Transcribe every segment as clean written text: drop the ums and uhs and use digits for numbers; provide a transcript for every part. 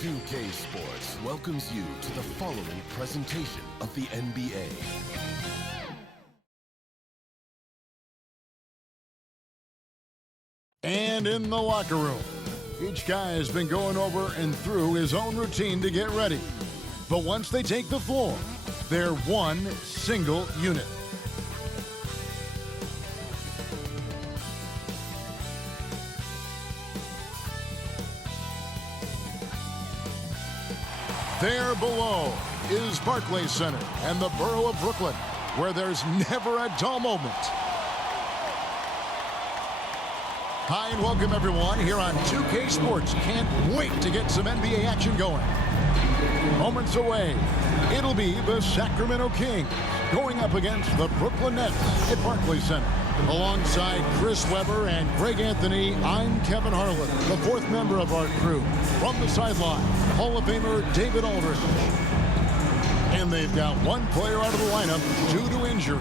2K Sports welcomes you to the following presentation of the NBA. And in the locker room, each guy has been going over and through his own routine to get ready. But once they take the floor, they're one single unit. There below is Barclays Center and the borough of Brooklyn, where there's never a dull moment. Hi and welcome everyone here on 2K Sports. Can't wait to get some NBA action going. Moments away, it'll be the Sacramento Kings going up against the Brooklyn Nets at Barclays Center. Alongside Chris Webber and Greg Anthony, I'm Kevin Harlan, the fourth member of our crew. From the sideline, Hall of Famer David Aldridge. And they've got one player out of the lineup due to injury.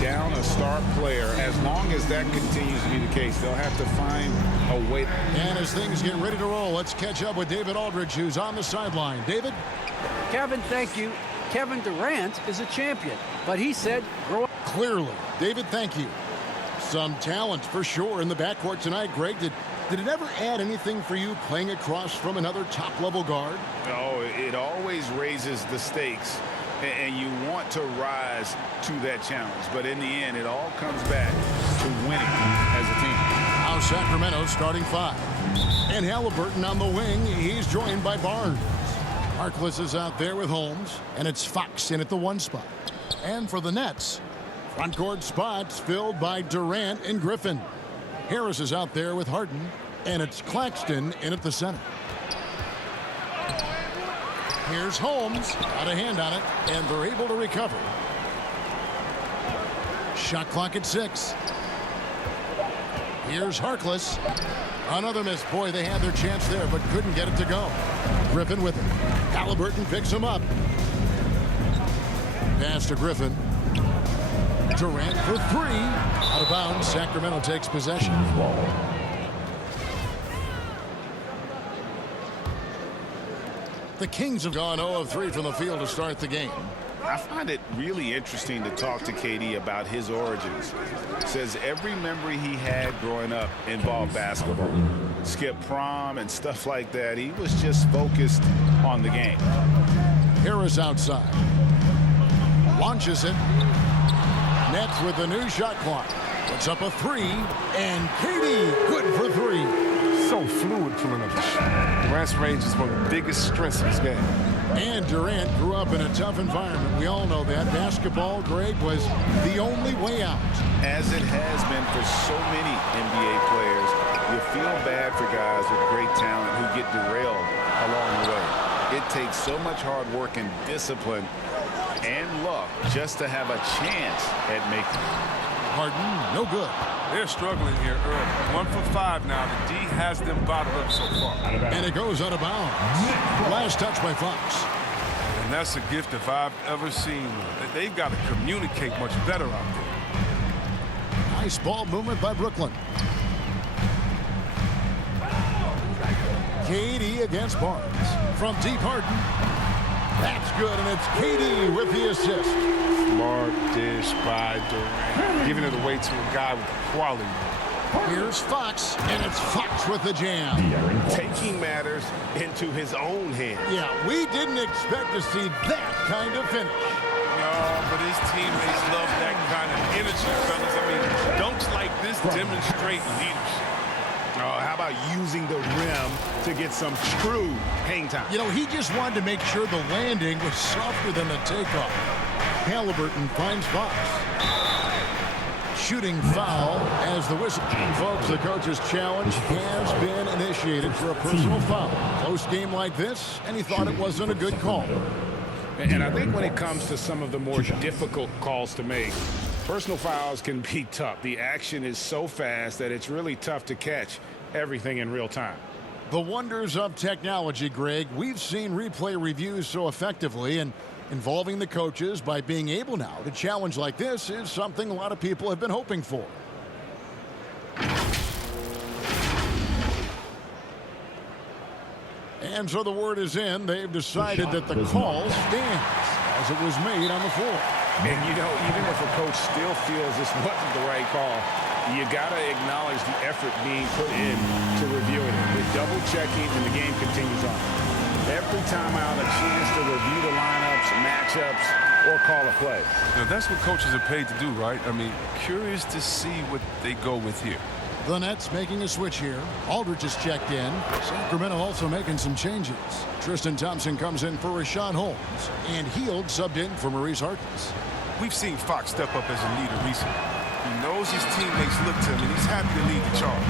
Down a star player. As long as that continues to be the case, they'll have to find a way. And as things get ready to roll, let's catch up with David Aldridge, who's on the sideline. David? Kevin, thank you. Kevin Durant is a champion, but he said grow up. Clearly. David, thank you. Some talent for sure in the backcourt tonight. Greg, did it ever add anything for you playing across from another top-level guard? Oh, it always raises the stakes, and you want to rise to that challenge. But in the end, it all comes back to winning as a team. Now Sacramento starting five. And Halliburton on the wing. He's joined by Barnes. Harkless is out there with Holmes, and it's Fox in at the one spot. And for the Nets, front court spots filled by Durant and Griffin. Harris is out there with Harden, and it's Claxton in at the center. Here's Holmes, got a hand on it, and they're able to recover. Shot clock at 6. Here's Harkless. Another miss. Boy, they had their chance there, but couldn't get it to go. Griffin with it. Halliburton picks him up. Pass to Griffin. Durant for 3. Out of bounds. Sacramento takes possession. The Kings have gone 0 of 3 from the field to start the game. I find it really interesting to talk to KD about his origins. Says every memory he had growing up involved basketball. Skip prom and stuff like that. He was just focused on the game. Harris outside. Launches it. Nets with the new shot clock. Puts up a 3. And KD good for 3. So fluid pulling up the shot. Durant's range is one of the biggest strengths of his game. And Durant grew up in a tough environment. We all know that. Basketball, Greg, was the only way out. As it has been for so many NBA players, you feel bad for guys with great talent who get derailed along the way. It takes so much hard work and discipline and luck just to have a chance at making it. Harden, no good. They're struggling here early. 1 for 5 now. The D has them bottled up so far. And it goes out of bounds. Last touch by Fox. And that's a gift if I've ever seen one. They've got to communicate much better out there. Nice ball movement by Brooklyn. KD against Barnes. From deep Harden. That's good, and it's KD with the assist. Smart dish by Durant. Giving it away to a guy with quality. Here's Fox, and it's Fox with the jam. Taking matters into his own hands. Yeah, we didn't expect to see that kind of finish. No, but his teammates love that kind of energy, fellas. I mean, dunks like this demonstrate leadership. Oh, how about using the rim to get some true hang time? You know, he just wanted to make sure the landing was softer than the takeoff. Halliburton finds Fox. Shooting foul as the whistle. Folks, the coach's challenge has been initiated for a personal foul. Close game like this, and he thought it wasn't a good call. And I think when it comes to some of the more difficult calls to make, personal fouls can be tough. The action is so fast that it's really tough to catch everything in real time. The wonders of technology, Greg. We've seen replay reviews so effectively, and involving the coaches by being able now to challenge like this is something a lot of people have been hoping for. And so the word is in. They've decided that the call stands as it was made on the floor. And, you know, even if a coach still feels this wasn't the right call, you got to acknowledge the effort being put in to reviewing it. The double-checking, and the game continues on. Every time out, a chance to review the lineups, matchups, or call a play. Now, that's what coaches are paid to do, right? I mean, curious to see what they go with here. The Nets making a switch here. Aldridge is checked in. Sacramento also making some changes. Tristan Thompson comes in for Rashawn Holmes. And Hield subbed in for Maurice Harkless. We've seen Fox step up as a leader recently. He knows his teammates look to him, and he's happy to lead the charge.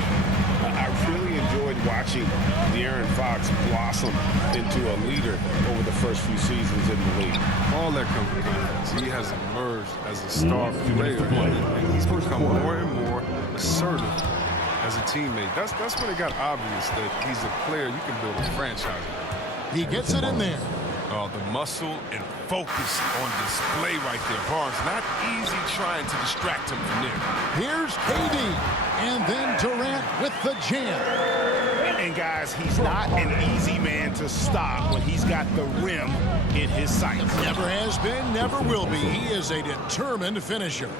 I really enjoyed watching De'Aaron Fox blossom into a leader over the first few seasons in the league. All that comes with confidence. He has emerged as a star player, and he's become more and more assertive as a teammate. That's when it got obvious that he's a player you can build a franchise with. He gets it in there. Oh, the muscle and focus on display right there. Barnes, not easy trying to distract him from there. Here's KD. And then Durant with the jam. And, guys, he's not an easy man to stop when he's got the rim in his sights. Never has been, never will be. He is a determined finisher.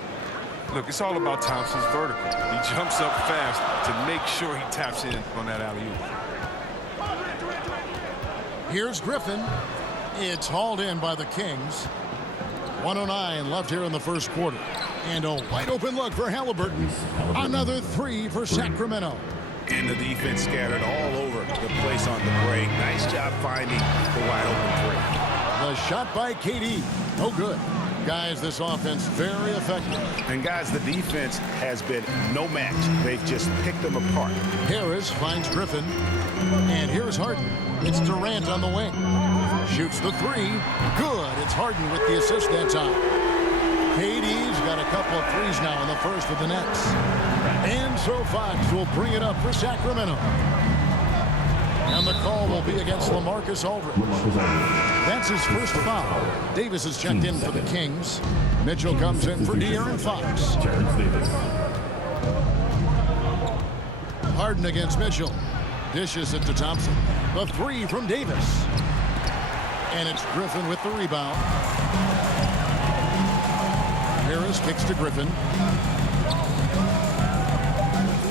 Look, it's all about Thompson's vertical. He jumps up fast to make sure he taps in on that alley-oop. Here's Griffin. It's hauled in by the Kings. 1:09 left here in the first quarter. And a wide open look for Halliburton. Another three for Sacramento. And the defense scattered all over the place on the break. Nice job finding the wide open three. The shot by KD. No good. Guys, this offense very effective. And, guys, the defense has been no match. They've just picked them apart. Harris finds Griffin. And here's Harden. It's Durant on the wing. Shoots the three. Good. It's Harden with the assist that time. KD's got a couple of threes now in the first with the Nets. And so Fox will bring it up for Sacramento. And the call will be against LaMarcus Aldridge. That's his first foul. Davis is checked in for the Kings. Mitchell comes in for De'Aaron Fox. Harden against Mitchell. Dishes it to Thompson. The three from Davis. And it's Griffin with the rebound. Harris kicks to Griffin.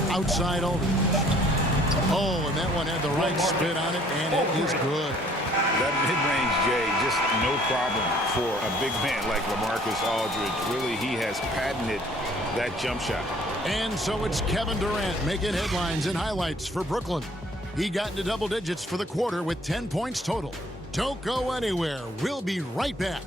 Outside Aldridge. Oh, and that one had the right spin on it, and it is good. That mid-range, Jay, just no problem for a big man like LaMarcus Aldridge. Really, he has patented that jump shot. And so it's Kevin Durant making headlines and highlights for Brooklyn. He got into double digits for the quarter with 10 points total. Don't go anywhere. We'll be right back.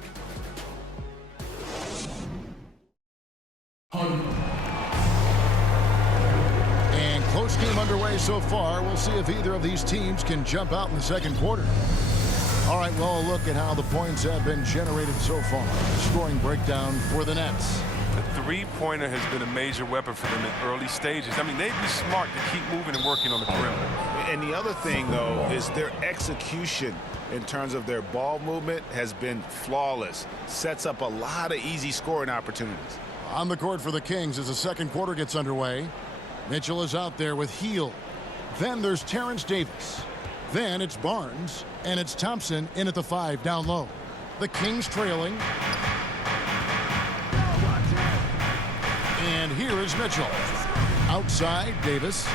And close game underway so far. We'll see if either of these teams can jump out in the second quarter. All right, well, a look at how the points have been generated so far. Scoring breakdown for the Nets. The three-pointer has been a major weapon for them in early stages. I mean, they'd be smart to keep moving and working on the perimeter. And the other thing, though, is their execution in terms of their ball movement has been flawless. Sets up a lot of easy scoring opportunities. On the court for the Kings as the second quarter gets underway. Mitchell is out there with Hield. Then there's Terrence Davis. Then it's Barnes. And it's Thompson in at the 5 down low. The Kings trailing. And here is Mitchell. Outside, Davis.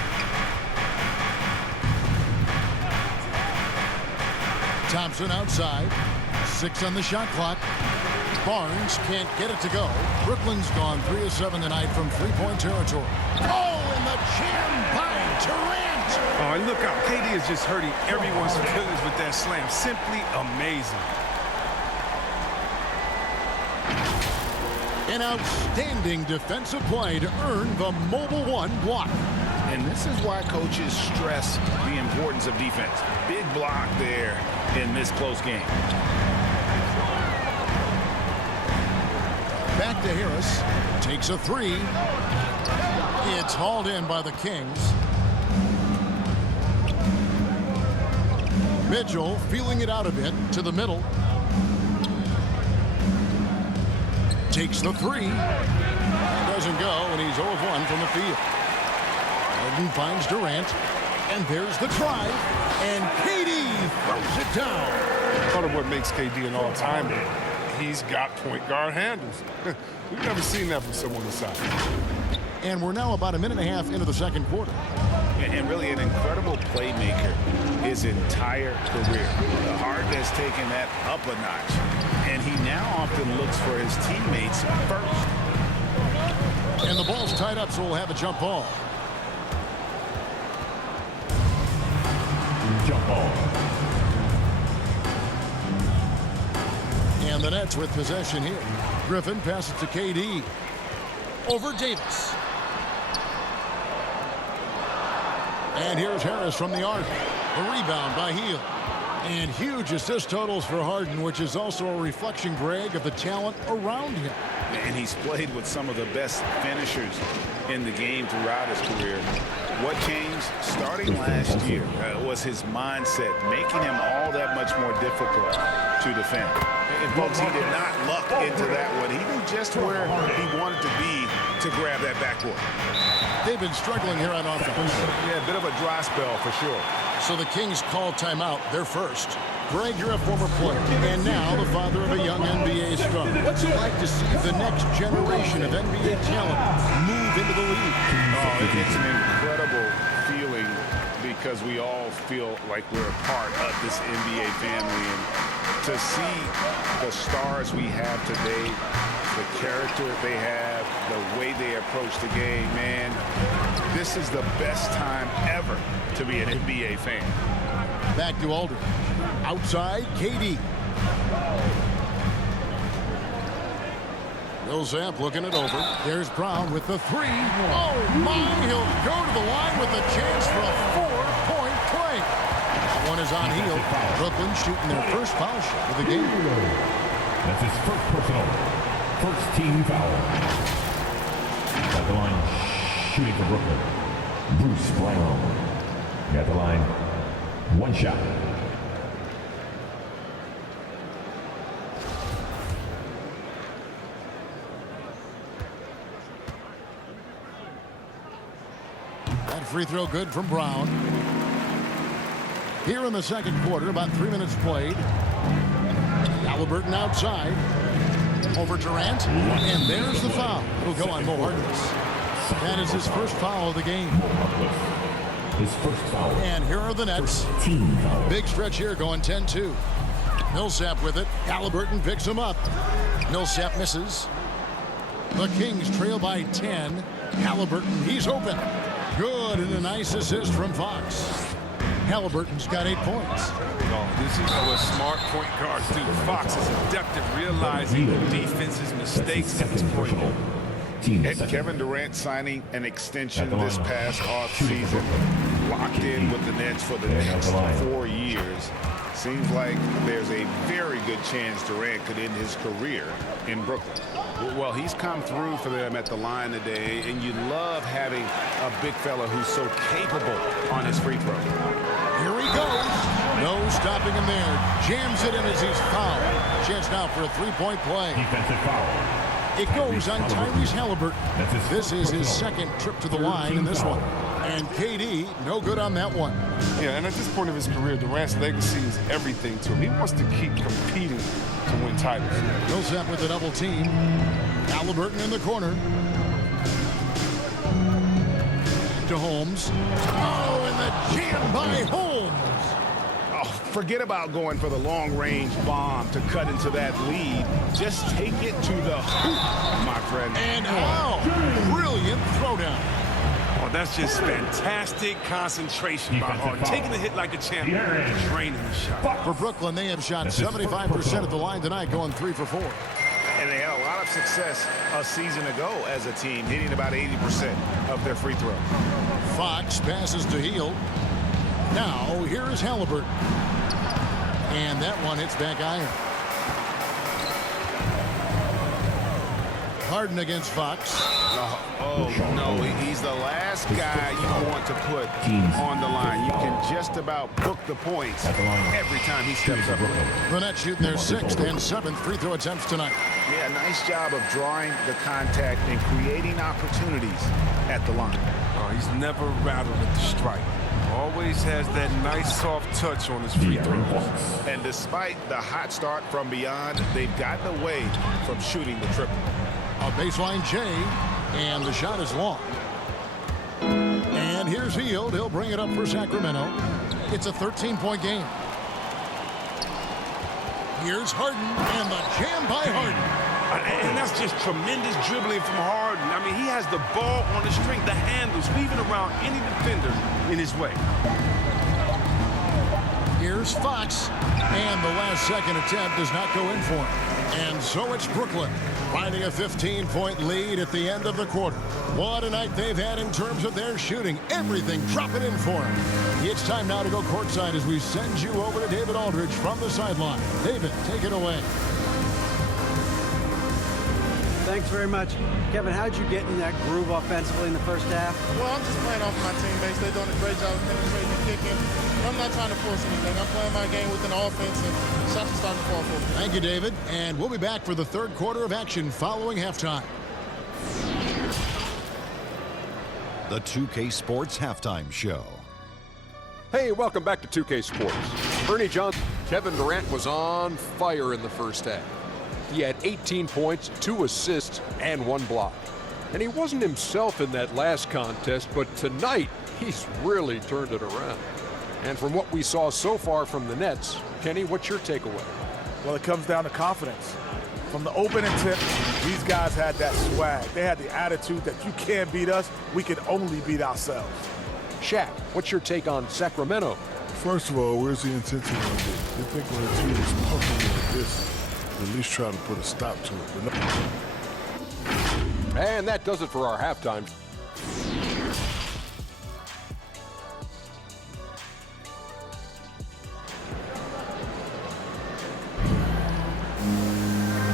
Thompson outside. 6 on the shot clock. Barnes can't get it to go. Brooklyn's gone 3 of 7 tonight from three-point territory. Oh, and the jam by Durant. Oh, and look out. KD is just hurting everyone's feelings with that slam. Simply amazing. An outstanding defensive play to earn the Mobile One block. And this is why coaches stress the importance of defense. Big block there in this close game. Back to Harris. Takes a three. It's hauled in by the Kings. Mitchell feeling it out a bit to the middle. Takes the three. Doesn't go, and he's 0 of 1 from the field. Harden finds Durant. And there's the try. And KD what makes KD an all-timer. He's got point guard handles. We've never seen that from someone this size. And we're now about a minute and a half into the second quarter. And really an incredible playmaker his entire career. The Harden has taken that up a notch. And he now often looks for his teammates first. And the ball's tied up, so we'll have a jump ball. Jump ball. And the Nets with possession here. Griffin passes to KD. Over Davis. And here's Harris from the arc. A rebound by Hield. And huge assist totals for Harden, which is also a reflection, Greg, of the talent around him. And he's played with some of the best finishers in the game throughout his career. What changed starting last year was his mindset, making him all that much more difficult to defend. And folks, he did not luck into that one. He knew just where he wanted to be to grab that backboard. They've been struggling here on offense. Yeah, a bit of a dry spell for sure. So the Kings call timeout. They're first. Greg, you're a former player, and now the father of a young NBA star. What's it like to see the next generation of NBA talent move into the league? Oh, it's an incredible feeling because we all feel like we're a part of this NBA family. And to see the stars we have today, the character they have, the way they approach the game, man, this is the best time ever to be an NBA fan. Back to Aldridge. Outside, KD. Millsap looking it over. There's Brown with the three. Oh, my. He'll go to the line with a chance for a four-point play. That one is on Hield. Brooklyn shooting their first foul shot of the game. That's his first personal. First team foul. At the line, shooting for Brooklyn. Bruce Brown. At the line, one shot. That free throw good from Brown. Here in the second quarter, about 3 minutes played. Halliburton outside. Over Durant. And there's the foul. It'll go on Mo Harkless. That is his first foul of the game. His first foul. And here are the Nets. Team foul. Big stretch here going 10-2. Millsap with it. Halliburton picks him up. Millsap misses. The Kings trail by 10. Halliburton, he's open. Good, and a nice assist from Fox. Halliburton's got 8 points. Oh, this is what smart point guards do. Fox is adept at realizing the defense's mistakes at this point. And Kevin Durant signing an extension this past offseason, locked in with the Nets for the next 4 years. Seems like there's a very good chance Durant could end his career in Brooklyn. Well, he's come through for them at the line today, and you love having a big fella who's so capable on his free throw. Here he goes. No stopping him there. Jams it in as he's fouled. Chance now for a three-point play. Defensive foul. It goes on Tyrese Halliburton. This is his second trip to the line in this one. And KD, no good on that one. Yeah, and at this point of his career, Durant's legacy is everything to him. He wants to keep competing to win titles. Millsap with a double team. Halliburton in the corner. To Holmes. Oh, and the jam by Holmes. Oh, forget about going for the long-range bomb to cut into that lead. Just take it to the hoop, my friend. And brilliant throwdown. Oh, that's just fantastic concentration by Harden. Taking the hit like a champion and draining the shot. For Brooklyn, they have shot 75% at the line tonight, going 3 for 4. And they had a lot of success a season ago as a team, hitting about 80% of their free throws. Fox passes to Hield. Now, here is Halliburton. And that one hits back iron. Harden against Fox. Oh, no, he's the last guy you want to put on the line. You can just about book the points every time he steps up. The Nets shooting their 6th and 7th free throw attempts tonight. Yeah, nice job of drawing the contact and creating opportunities at the line. Oh, he's never rattled at the strike. always has that nice soft touch on his free throws. And despite the hot start from beyond, they've gotten away from shooting the triple. A baseline J, and the shot is long. And here's Hield. He'll bring it up for Sacramento. It's a 13-point game. Here's Harden, and the jam by Harden. And that's just tremendous dribbling from Harden. I mean, he has the ball on the string, the handles, weaving around any defender in his way. Here's Fox, and the last second attempt does not go in for him. And so it's Brooklyn, finding a 15-point lead at the end of the quarter. What a night they've had in terms of their shooting. Everything dropping in for them. It's time now to go courtside as we send you over to David Aldridge from the sideline. David, take it away. Thanks very much. Kevin, how'd you get in that groove offensively in the first half? Well, I'm just playing off my teammates. They're doing a great job of penetrating and kicking. I'm not trying to force anything. I'm playing my game with an offense, and shots are starting to fall for me. Thank you, David. And we'll be back for the third quarter of action following halftime. The 2K Sports Halftime Show. Hey, welcome back to 2K Sports. Bernie Johnson. Kevin Durant was on fire in the first half. He had 18 points, 2 assists, and 1 block. And he wasn't himself in that last contest, but tonight, he's really turned it around. And from what we saw so far from the Nets, Kenny, what's your takeaway? Well, it comes down to confidence. From the opening tip, these guys had that swag. They had the attitude that you can't beat us, we can only beat ourselves. Shaq, what's your take on Sacramento? First of all, where's the intensity on this? You think when a team is pumping like this, at least try to put a stop to it. But no. And that does it for our halftime.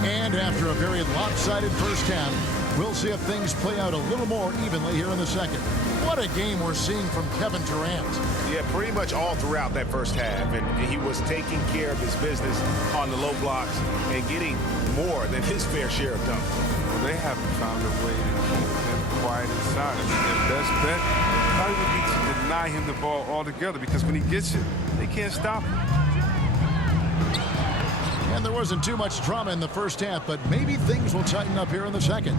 And after a very lopsided first half, we'll see if things play out a little more evenly here in the second. What a game we're seeing from Kevin Durant. Yeah, pretty much all throughout that first half. And he was taking care of his business on the low blocks and getting more than his fair share of dunks. Well, they haven't found a way to keep him quiet inside. I mean, their best bet probably would be to deny him the ball altogether, because when he gets it, they can't stop him. And there wasn't too much drama in the first half, but maybe things will tighten up here in the second.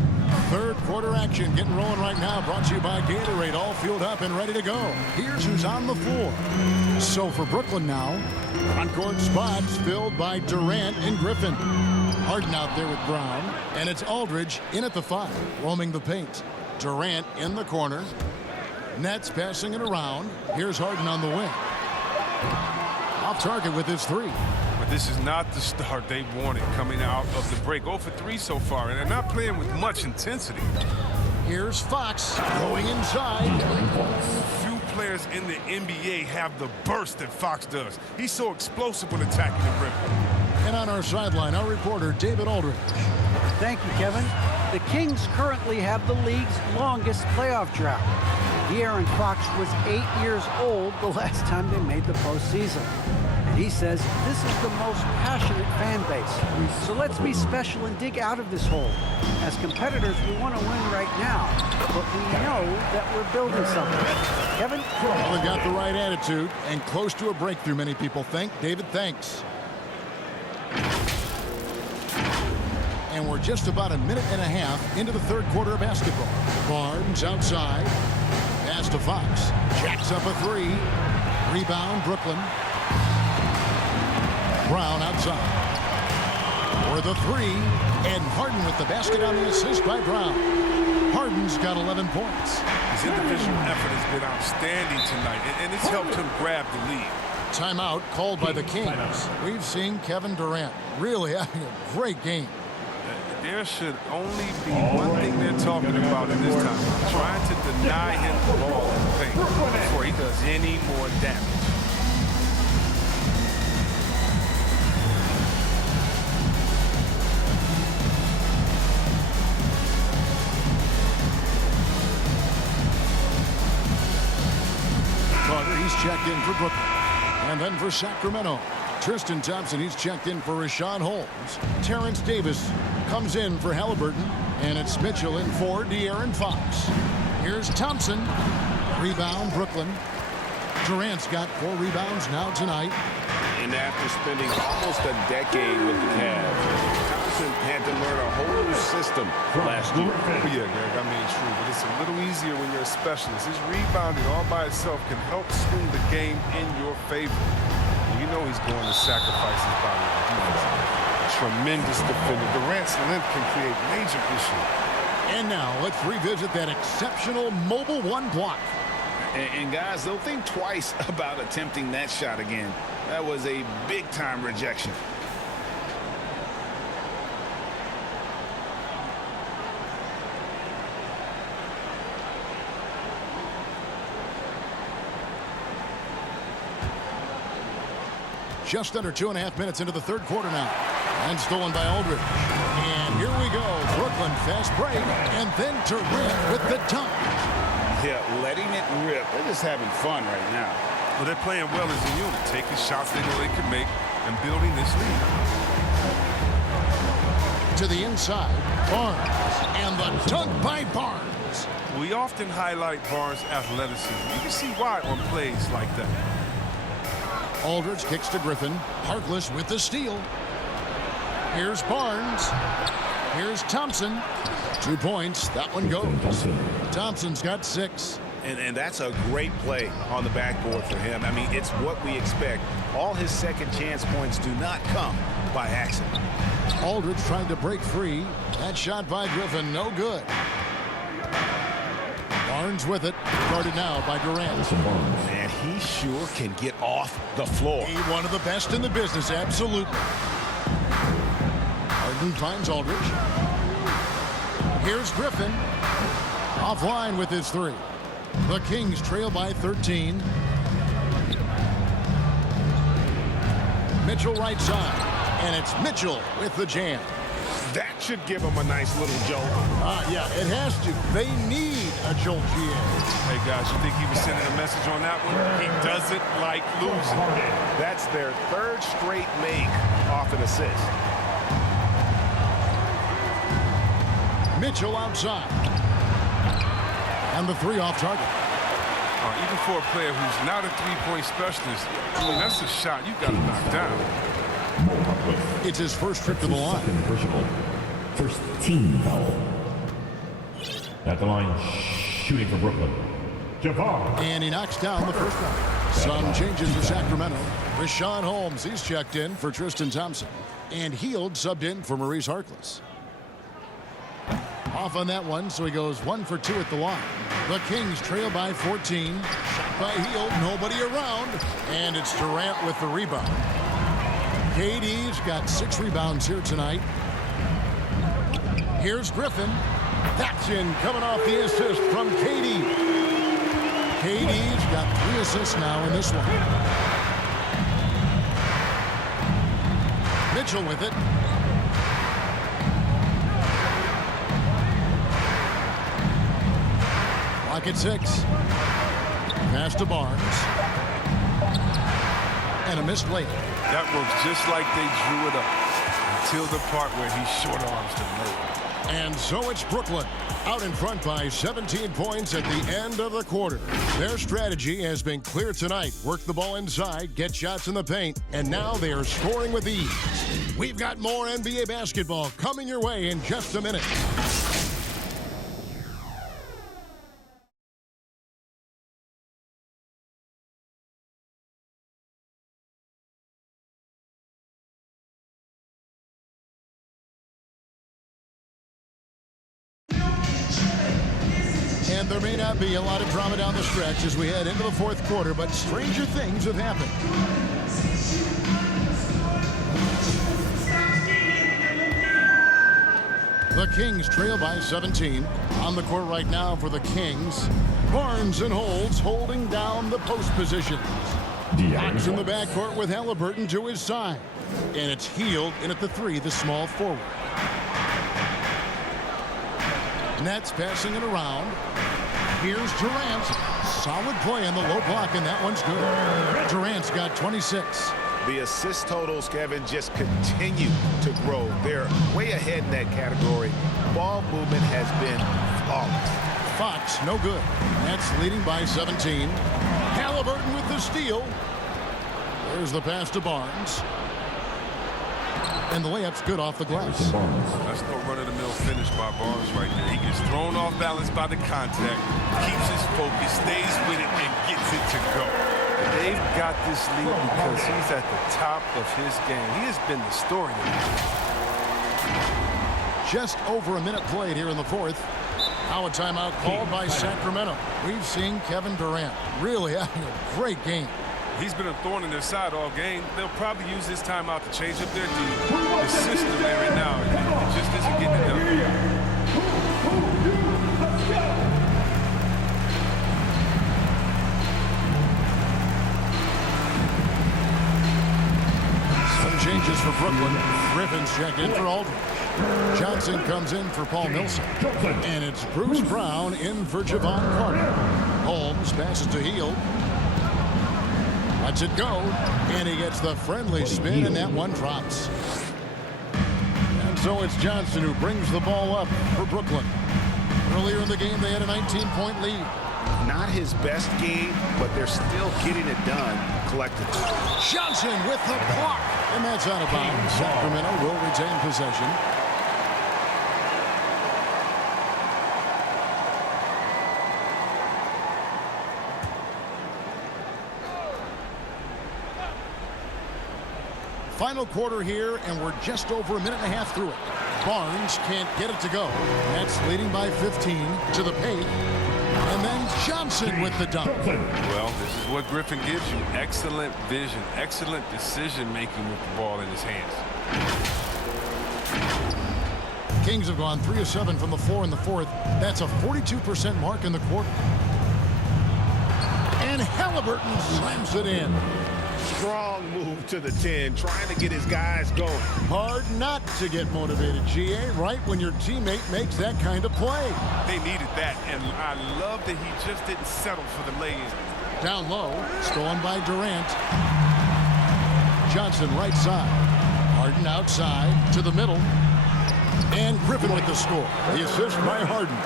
Third quarter action getting rolling right now, brought to you by Gatorade, all fueled up and ready to go. Here's who's on the floor. So for Brooklyn now, front-court spots filled by Durant and Griffin. Harden out there with Brown, and it's Aldridge in at the 5, roaming the paint. Durant in the corner. Nets passing it around. Here's Harden on the wing. Off target with his 3. But this is not the start they wanted coming out of the break. 0 for 3 so far, and they're not playing with much intensity. Here's Fox going inside. Few players in the NBA have the burst that Fox does. He's so explosive when attacking the rim. And on our sideline, our reporter, David Aldridge. Thank you, Kevin. The Kings currently have the league's longest playoff drought. De'Aaron Fox was 8 years old the last time they made the postseason. And he says this is the most passionate fan base. So let's be special and dig out of this hole. As competitors, we want to win right now, but we know that we're building something. Kevin? Well, they've got the right attitude and close to a breakthrough, many people think. David, thanks. And we're just about a minute and a half into the third quarter of basketball. Barnes outside. Pass to Fox. Jacks up a 3. Rebound, Brooklyn. Brown outside. For the 3. And Harden with the basket on the assist by Brown. Harden's got 11 points. His individual effort has been outstanding tonight, and it's helped him grab the lead. Timeout called by the Kings. We've seen Kevin Durant really having a great game. There should only be one thing they're talking about in this time: trying to deny him the ball in the paint before he does any more damage. Carter, he's checked in for Brooklyn. And then for Sacramento, Tristan Thompson, he's checked in for Rashawn Holmes. Terrence Davis comes in for Halliburton. And it's Mitchell in for De'Aaron Fox. Here's Thompson. Rebound, Brooklyn. Durant's got 4 rebounds now tonight. And after spending almost a decade with the Cavs, Thompson had to learn a whole new system last year. Yeah, Greg, I mean, true, but it's a little easier when you're a specialist. His rebounding all by itself can help swing the game in your favor. And you know he's going to sacrifice his body on defense. Tremendous defender. Durant's length can create major issues. And now let's revisit that exceptional mobile 1 block. And guys, they'll think twice about attempting that shot again. That was a big-time rejection. Just under 2.5 minutes into the 3rd quarter now. And stolen by Aldridge. And here we go. Brooklyn fast break. And then Durant with the dunk. Yeah, letting it rip. They're just having fun right now. Well, they're playing well as a unit, taking shots they know they can make and building this lead. To the inside, Barnes. And the dunk by Barnes. We often highlight Barnes' athleticism. You can see why on plays like that. Aldridge kicks to Griffin. Harkless with the steal. Here's Barnes. Here's Thompson. 2 points. That one goes. Thompson's got 6. And that's a great play on the backboard for him. I mean, it's what we expect. All his second chance points do not come by accident. Aldridge trying to break free. That shot by Griffin, no good. Barnes with it. Guarded now by Durant. Man, he sure can get off the floor. He one of the best in the business, absolutely. Harden finds Aldridge. Here's Griffin. Offline with his 3. The Kings trail by 13. Mitchell right side. And it's Mitchell with the jam. That should give them a nice little jolt. Yeah, it has to. They need a jolt GA. Hey, guys, you think he was sending a message on that one? He doesn't like losing. That's their 3rd straight make off an assist. Mitchell outside. And the 3 off target. Even for a player who's not a 3-point specialist, I mean, that's a shot you got to knock down. It's his first trip to the line. First team foul. At the line, shooting for Brooklyn, Jabbar. And he knocks down the first one. Some changes for Sacramento. Rashawn Holmes, he's checked in for Tristan Thompson. And Hield subbed in for Maurice Harkless. Off on that one, so he goes 1 for 2 at the line. The Kings trail by 14. Shot by Hield, nobody around. And it's Durant with the rebound. KD's got 6 rebounds here tonight. Here's Griffin. That's in, coming off the assist from KD. KD's got 3 assists now in this one. Mitchell with it. Clock at 6. Pass to Barnes. And a missed layup. That works just like they drew it up until the part where he short arms the layup. And so it's Brooklyn out in front by 17 points at the end of the quarter. Their strategy has been clear tonight. Work the ball inside, get shots in the paint, and now they are scoring with ease. We've got more NBA basketball coming your way in just a minute. And there may not be a lot of drama down the stretch as we head into the 4th quarter, but stranger things have happened. The Kings trail by 17. On the court right now for the Kings. Barnes and Holds holding down the post positions. Fox in the backcourt with Halliburton to his side. And it's Hield in at the 3, the small forward. Nets passing it around. Here's Durant. Solid play on the low block, and that one's good. Durant's got 26. The assist totals, Kevin, just continue to grow. They're way ahead in that category. Ball movement has been flawless. Fox, no good. Nets leading by 17. Halliburton with the the steal. There's the pass to Barnes. And the layup's good off the glass. That's no run-of-the-mill finish by Barnes right there. He gets thrown off balance by the contact, keeps his focus, stays with it, and gets it to go. They've got this lead because he's at the top of his game. He has been the story tonight. Just over a minute played here in the fourth. Now a timeout called by Sacramento. We've seen Kevin Durant really having a great game. He's been a thorn in their side all game. They'll probably use this timeout to change up their team. The system they're in now, it just isn't getting it done. Some changes for Brooklyn. Griffin's checked in for Aldridge. Johnson comes in for Paul Millsap. And it's Bruce Brown in for Javon Carter. Holmes passes to Hield. Lets it go, and he gets the friendly spin, and that one drops. And so it's Johnson who brings the ball up for Brooklyn. Earlier in the game, they had a 19-point lead. Not his best game, but they're still getting it done collectively. Johnson with the block, and that's out of bounds. Sacramento will retain possession. Final quarter here, and we're just over a minute and a half through it. Barnes can't get it to go. That's leading by 15 to the paint. And then Johnson with the dunk. Well, this is what Griffin gives you. Excellent vision, excellent decision-making with the ball in his hands. Kings have gone 3 of 7 from the floor in the fourth. That's a 42% mark in the quarter. And Halliburton slams it in. Strong move to the 10, trying to get his guys going. Hard not to get motivated, GA, right when your teammate makes that kind of play. They needed that, and I love that he just didn't settle for the lay-in. Down low, stolen by Durant. Johnson right side. Harden outside to the middle. And Griffin with the score. The assist by Harden.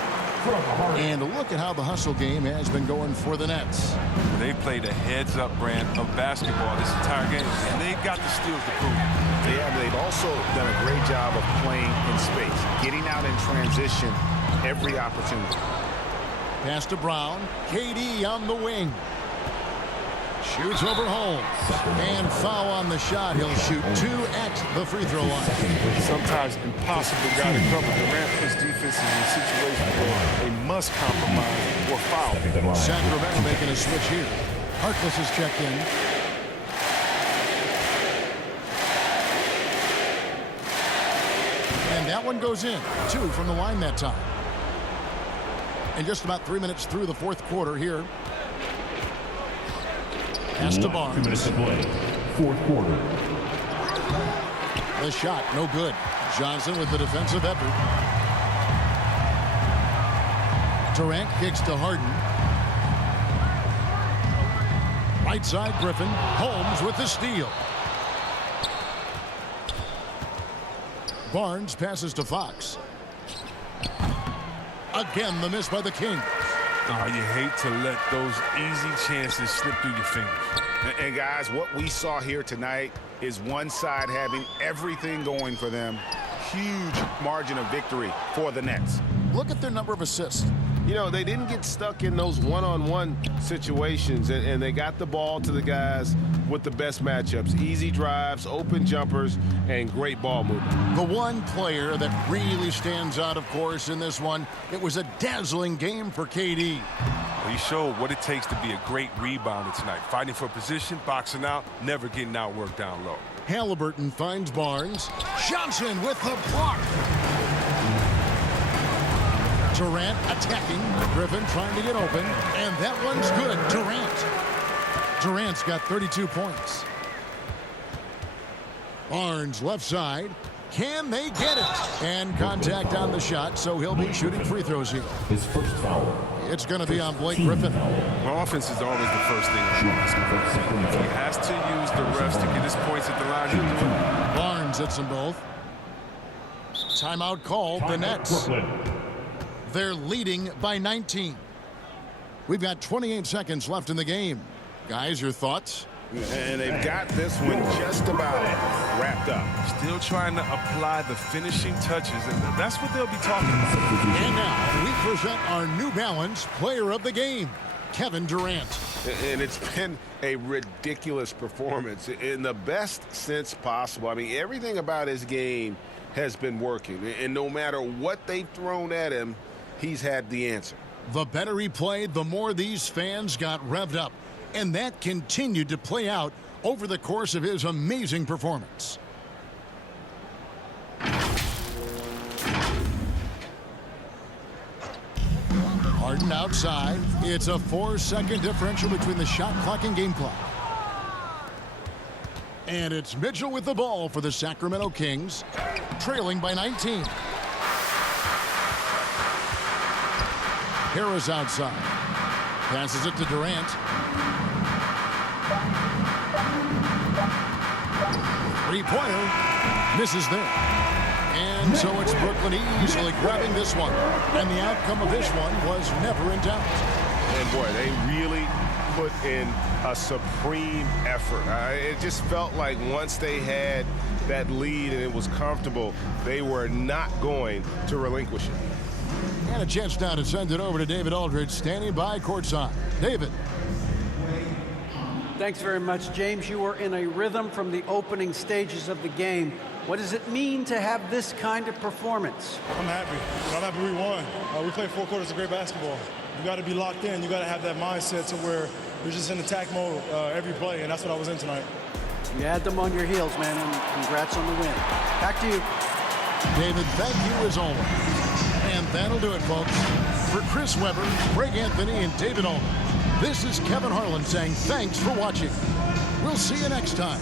And look at how the hustle game has been going for the Nets. They played a heads-up brand of basketball this entire game, and they've got the steals to prove it. Yeah, they've also done a great job of playing in space, getting out in transition every opportunity. Pass to Brown. KD on the wing. Shoots over Holmes. And foul on the shot. He'll shoot 2 at the free throw line. Sometimes impossible guy to cover. Durant puts defenses in situations where they must compromise or foul. Sacramento making a switch here. Harkless is checked in. And that one goes in. 2 from the line that time. And just about 3 minutes through the fourth quarter here. Pass to Barnes. 2 minutes to play. Fourth quarter. The shot, no good. Johnson with the defensive effort. Durant kicks to Harden. Right side, Griffin. Holmes with the steal. Barnes passes to Fox. Again, the miss by the Kings. Oh, you hate to let those easy chances slip through your fingers. And guys, what we saw here tonight is one side having everything going for them. Huge margin of victory for the Nets. Look at their number of assists. You know, they didn't get stuck in those one-on-one situations, and they got the ball to the guys with the best matchups. Easy drives, open jumpers, and great ball movement. The one player that really stands out, of course, in this one, it was a dazzling game for KD. He showed what it takes to be a great rebounder tonight. Fighting for position, boxing out, never getting outworked down low. Halliburton finds Barnes. Johnson with the block. Durant attacking. Griffin trying to get open. And that one's good. Durant's got 32 points. Barnes left side. Can they get it? And contact on the shot, so he'll be shooting free throws here. His first foul. It's going to be on Blake Griffin. Well, offense is always the first thing on basketball. If he has to use the refs to get his points at the line, he'll do it. Barnes hits them both. Timeout called. The Nets. They're leading by 19. We've got 28 seconds left in the game. Guys, your thoughts? And they've got this one just about wrapped up. Still trying to apply the finishing touches, and that's what they'll be talking about. And now we present our New Balance Player of the Game, Kevin Durant. And it's been a ridiculous performance in the best sense possible. I mean, everything about his game has been working, and no matter what they've thrown at him, he's had the answer. The better he played, the more these fans got revved up. And that continued to play out over the course of his amazing performance. Harden outside. It's a 4-second differential between the shot clock and game clock. And it's Mitchell with the ball for the Sacramento Kings, trailing by 19. Harris outside. Passes it to Durant. Three-pointer. Misses there. And so it's Brooklyn easily grabbing this one. And the outcome of this one was never in doubt. And boy, they really put in a supreme effort. It just felt like once they had that lead and it was comfortable, they were not going to relinquish it. And a chance now to send it over to David Aldridge, standing by courtside. David. Thanks very much, James. You were in a rhythm from the opening stages of the game. What does it mean to have this kind of performance? I'm happy. I'm happy we won. We played 4 quarters of great basketball. You got to be locked in. You got to have that mindset to where you're just in attack mode every play, and that's what I was in tonight. You had them on your heels, man, and congrats on the win. Back to you. David, thank you as always. And that'll do it, folks. For Chris Webber, Greg Anthony, and David Aldridge, this is Kevin Harlan saying thanks for watching. We'll see you next time.